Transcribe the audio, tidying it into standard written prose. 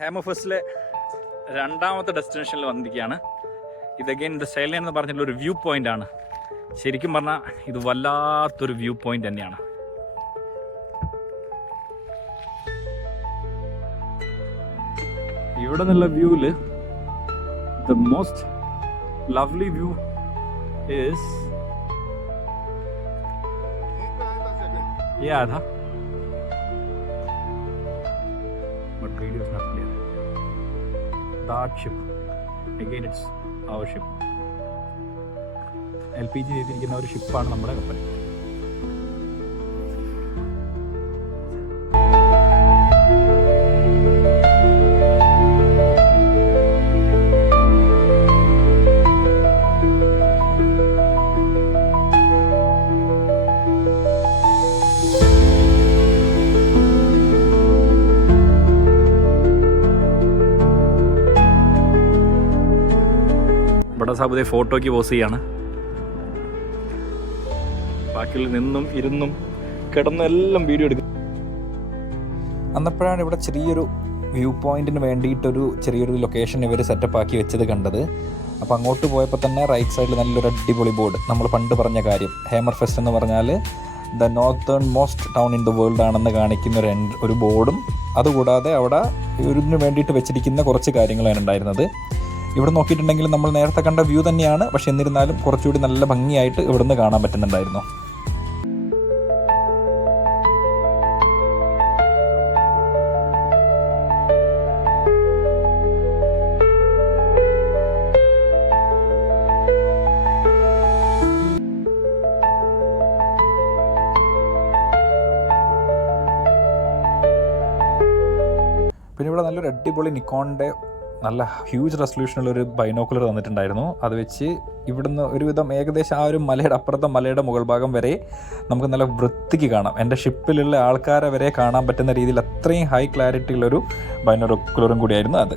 ഹാമർഫെസ്റ്റിലെ രണ്ടാമത്തെ ഡെസ്റ്റിനേഷനിൽ വന്നിരിക്കുകയാണ്. ഇത് അഗൈൻ ദ സൈലൈൻ എന്ന് പറഞ്ഞിട്ടുള്ള ഒരു വ്യൂ പോയിന്റ് ആണ്. ശരിക്കും പറഞ്ഞാൽ ഇത് വല്ലാത്തൊരു വ്യൂ പോയിന്റ് തന്നെയാണ്. ഇവിടെ നിന്നുള്ള വ്യൂവില് the most lovely view is था but video is not clear. That ship again, it's our ship. LPG ചെയ്തിരിക്കുന്ന ഒരു ഷിപ്പാണ് നമ്മുടെ കപ്പൽ. ഇവിടെ സാബുദെ ഫോട്ടോയ്ക്ക് പോസ് ചെയ്യാണ്. ബാക്കിയുള്ള നിന്നും ഇരുന്നും കിടന്നും എല്ലാം വീഡിയോ എടുക്കും. അന്നപ്പോഴാണ് ഇവിടെ ചെറിയൊരു വ്യൂ പോയിന്റിന് വേണ്ടിയിട്ടൊരു ചെറിയൊരു ലൊക്കേഷൻ ഇവർ സെറ്റപ്പ് ആക്കി വെച്ചത് കണ്ടത്. അപ്പോൾ അങ്ങോട്ട് പോയപ്പോൾ തന്നെ റൈറ്റ് സൈഡിൽ നല്ലൊരു അടിപൊളി ബോർഡ്, നമ്മൾ പണ്ട് പറഞ്ഞ കാര്യം, ഹാമർഫെസ്റ്റ് എന്ന് പറഞ്ഞാൽ the northern most town in the world ആണെന്ന് കാണിക്കുന്ന ഒരു ബോർഡും, അതുകൂടാതെ അവിടെ ഇതിന് വേണ്ടിയിട്ട് വെച്ചിരിക്കുന്ന കുറച്ച് കാര്യങ്ങളാണ് ഉണ്ടായിരുന്നത്. ഇവിടെ നോക്കിയിട്ടുണ്ടെങ്കിൽ നമ്മൾ നേരത്തെ കണ്ട വ്യൂ തന്നെയാണ്, പക്ഷെ എന്നിരുന്നാലും കുറച്ചുകൂടി നല്ല ഭംഗിയായിട്ട് ഇവിടുന്ന് കാണാൻ പറ്റുന്നുണ്ടായിരുന്നു. പിന്നെ ഇവിടെ നല്ലൊരു അടിപൊളി നിക്കോണിൻ്റെ നല്ല ഹ്യൂജ് റെസൊല്യൂഷനുള്ളൊരു ബൈനോക്കുലർ തന്നിട്ടുണ്ടായിരുന്നു. അത് വെച്ച് ഇവിടുന്ന് ഒരുവിധം ഏകദേശം ആ ഒരു മലയുടെ അപ്പുറത്തെ മലയുടെ മുകൾ ഭാഗം വരെ നമുക്ക് നല്ല വൃത്തിക്ക് കാണാം. എൻ്റെ ഷിപ്പിലുള്ള ആൾക്കാരെ വരെ കാണാൻ പറ്റുന്ന രീതിയിൽ അത്രയും ഹൈ ക്ലാരിറ്റി ഉള്ളൊരു ബൈനോക്കുലറും കൂടിയായിരുന്നു അത്.